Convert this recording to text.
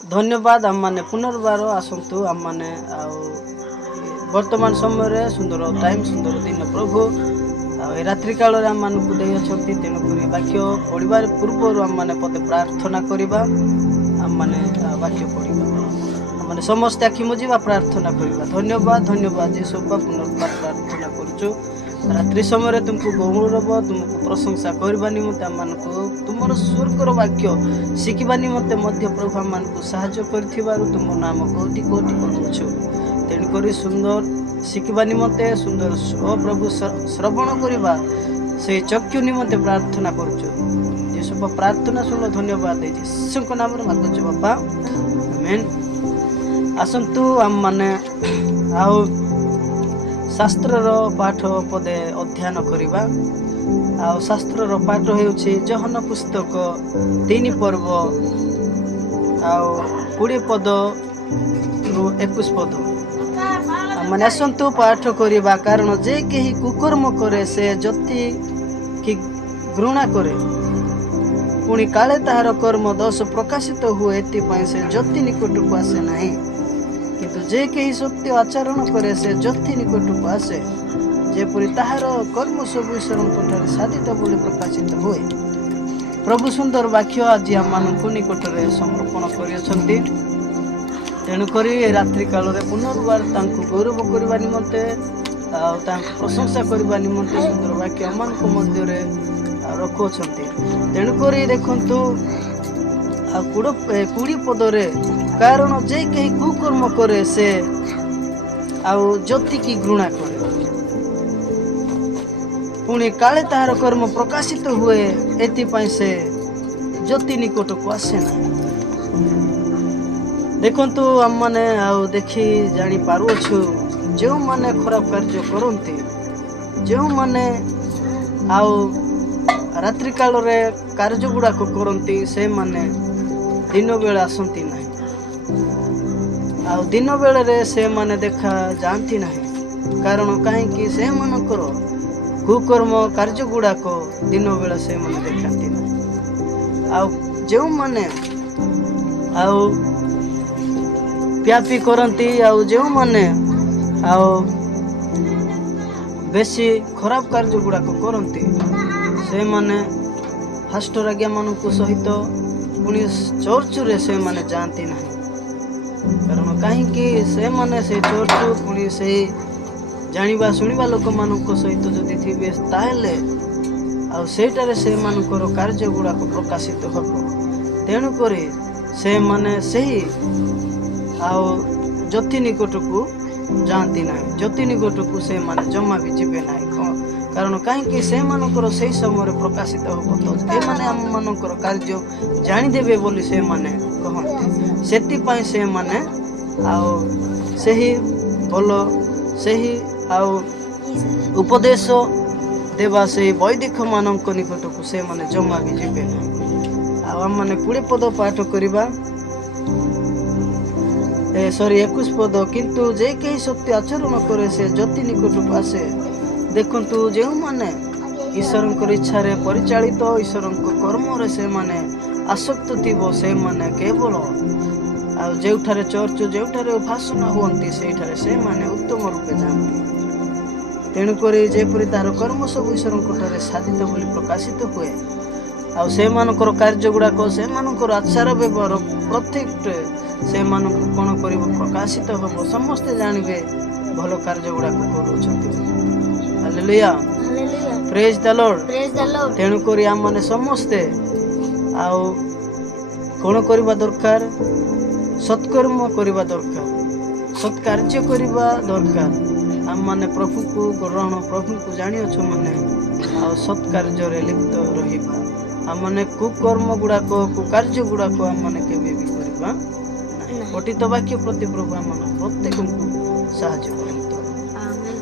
धन्यवाद आम मैंने पुनर्बार आसतु आम मैंने वर्तमान समय सुंदर टाइम सुंदर दिन प्रभु रात्रि काल आम मानक तेणुक वाक्य पढ़ा पूर्व आम मैंने पते प्रार्थना करवा आम मैंने वाक्य पढ़ा आम मैंने समस्त आखि मुझा प्रार्थना करवा। धन्यवाद धन्यवाद ये सब पुनर्बार प्रार्थना करुचु रात्रि समय तुमको गौरव तुमको प्रशंसा करने निमंते आम मानक तुम स्वर्गर वाक्य शिखा निमंते प्रभु आम मानक साहाय्य कर तुम नाम कोटि कोटि करुचु तेणुक सुंदर शिखा निमंते सुंदर प्रभु श्रवण करवा से चक्षु निमंते प्रार्थना करुचु ये सब प्रार्थना शुण धन्यवाद यीशु नाम मागुचु बापा आमेन। आसतु आम माने आओ शास्त्रर पाठ पदे अध्ययन करवा। आ शास्त्रर पाठ होउछि जहन पुस्तक 3 पर्व आओ 20 पद रु 21 पद माने आसंतु पाठ करवा कारण जे केही कुकर्म करे से जति कि घृणा करे पुणी काले ताहार कर्म दोष प्रकाशित हुए एथिपाई से जति निकटक आसे नाही किंतु जे केही सत्य आचरण करे से जति निकटक आसे जेपरि ताहार कर्म सब ईश्वर साधित बोली प्रकाशित हुए। प्रभु सुंदर वाक्य आज आम निकट में समर्पण कर तेणुक रात्रि काल पुनर्बार गौरव करने निमंते प्रशंसा करने निमंते सुंदर वाक्य आम मध्य रखुंट तेणुक देखु 20 पदरे कारण जे कहीं कुकर्म करे से जति की घृणा करे पुणी काले ताहार कर्म प्रकाशित हुए एथिपाई से जति निकट को आसे ना। देखंतु आम माने देखी जानी पारुछु जो माने खराब कार्य करते जो माने रात्रि काल रे कार्य गुड़ाक करती से माने दिन बेला आसती ना दिन बेले से माने देखा जाती ना कारण कहीं से मानकर कुकर्म कार्य गुड़ाक दिन बेला से माने देखती ना जो माने प्यापी करती जो माने बेसी खराब कार्य गुड़ाक करती से माने फास्टर आज्ञा मान सहित पुणी चर्च रे से माने जाती ना कारण कहीं से माने से चर्च पुणी से जानिबा सुनिबा लोक मानक सहित जदि थिबे ताहेले सेटारे से मानकर कार्य गुड़ाक प्रकाशित हम तेणुक से माने सही जति निकट को जाती ना जति निकट को से माने जमा भी जीवे ना कारण कहीं से मानकर से समय प्रकाशित हम तो ये माने आम मानकर कार्य जानीदेवे बोली से माने कहते सेतिपाई से माने सही भल सही उपदेश देवा से वैदिक मानक निकट को से माने जमा भी जीवे ना आम माने 20 पद पाठ करवा सॉरी 21 पद किंतु जे कहीं सत्य आचरण करे से जति निकट आसे देखंतु जो माने ईश्वर इच्छा रे परिचालित ईश्वर कर्म से माने आसक्त थी से माने केवल जोठारे चर्च जोठारे उपासना हुअंती सेठारे से माने उत्तम रूपे जानती तेणुक जेपरी तार कर्म सब ईश्वर साधित बोली प्रकाशित हुए से मानकर कार्य गुड़ाक से मानकर आचार व्यवहार प्रत्येक से मानक कौन कर प्रकाशित हम समस्ते जानवे भल कार्य गुड़ाक कर हालेलुया प्रेज द लॉर्ड तेणुक आम माने समस्ते कौन करवा दरकार सत्कर्म करवा दरकार सत्कार्य करवा दरकार आम माने प्रभु को ग्रहण प्रभु को जानी अच्छु माने सत्कार्य रे लिप्त रहिबा आम माने कुकर्म गुड़ाक कुकार्य गुड़ाक आम माने केबे भी करबा पठित वाक्य प्रति प्रभु आम प्रत्येक को साहाय्य करंतु आमेन।